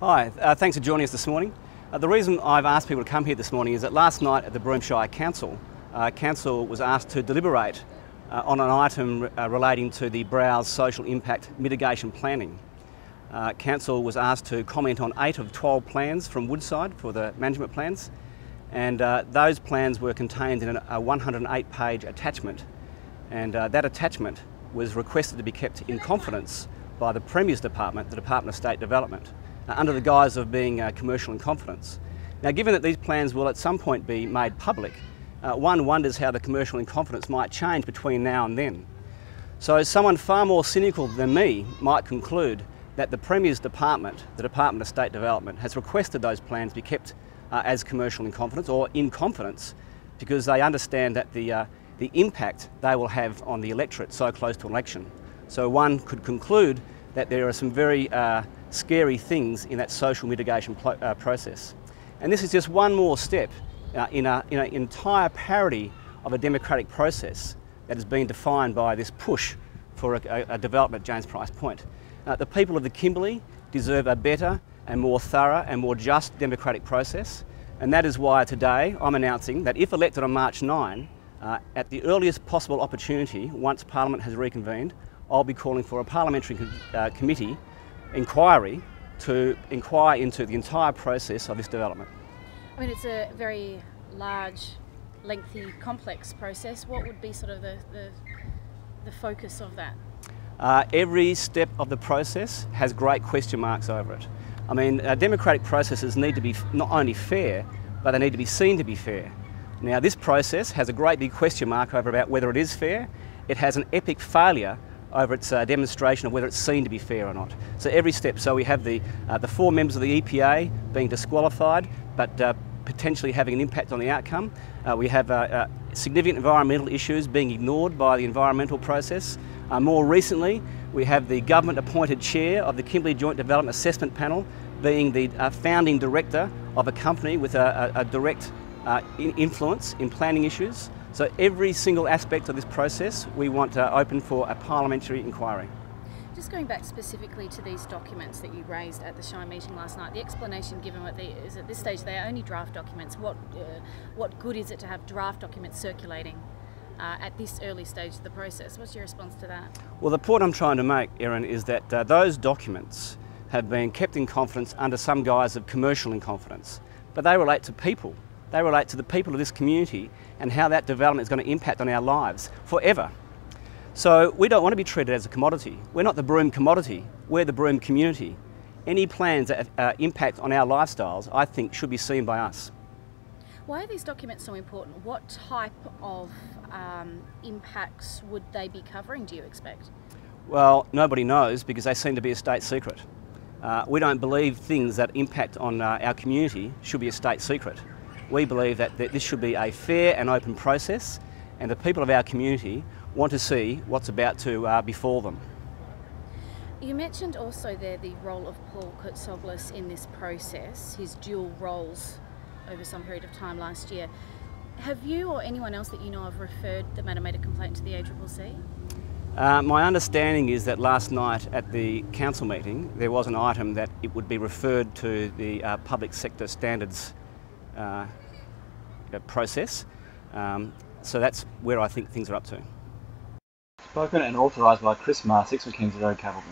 Hi, thanks for joining us this morning. The reason I've asked people to come here this morning is that last night at the Broome Council, Council was asked to deliberate on an item relating to the Browse social impact mitigation planning. Council was asked to comment on 8 of 12 plans from Woodside for the management plans, and those plans were contained in a 108-page attachment, and that attachment was requested to be kept in confidence by the Premier's Department, the Department of State Development, under the guise of being commercial in confidence. Now, given that these plans will at some point be made public, one wonders how the commercial in confidence might change between now and then. So someone far more cynical than me might conclude that the Premier's Department, the Department of State Development, has requested those plans be kept as commercial in confidence or in confidence because they understand that the impact they will have on the electorate so close to an election. So one could conclude that there are some very scary things in that social mitigation process. And this is just one more step in an entire parody of a democratic process that has been defined by this push for a development at James Price Point. The people of the Kimberley deserve a better and more thorough and more just democratic process, and that is why today I'm announcing that if elected on March 9, at the earliest possible opportunity, once Parliament has reconvened, I'll be calling for a parliamentary committee inquiry to inquire into the entire process of this development. I mean, it's a very large, lengthy, complex process. What would be sort of the focus of that? Every step of the process has great question marks over it. I mean, democratic processes need to be not only fair, but they need to be seen to be fair. Now, this process has a great big question mark over about whether it is fair. It has an epic failure over its demonstration of whether it's seen to be fair or not. So every step, so we have the 4 members of the EPA being disqualified, but potentially having an impact on the outcome. We have significant environmental issues being ignored by the environmental process. More recently, we have the government-appointed chair of the Kimberley Joint Development Assessment Panel being the founding director of a company with a direct influence in planning issues. So every single aspect of this process we want open for a parliamentary inquiry. Just going back specifically to these documents that you raised at the Shire meeting last night, the explanation given is at this stage they are only draft documents. What good is it to have draft documents circulating at this early stage of the process? What's your response to that? Well, the point I'm trying to make, Erin, is that those documents have been kept in confidence under some guise of commercial in confidence, but they relate to people. They relate to the people of this community and how that development is going to impact on our lives forever. So we don't want to be treated as a commodity. We're not the Broome commodity, we're the Broome community. Any plans that impact on our lifestyles, I think, should be seen by us. Why are these documents so important? What type of impacts would they be covering, do you expect? Well, nobody knows because they seem to be a state secret. We don't believe things that impact on our community should be a state secret. We believe that this should be a fair and open process, and the people of our community want to see what's about to befall them. You mentioned also there the role of Paul Kotsoglis in this process, his dual roles over some period of time last year. Have you or anyone else that you know of referred the matter, made a complaint to the ACCC? My understanding is that last night at the council meeting there was an item that it would be referred to the public sector standards process. So that's where I think things are up to. Spoken and authorised by Maher, 6 McKenzie Road, Cavalry.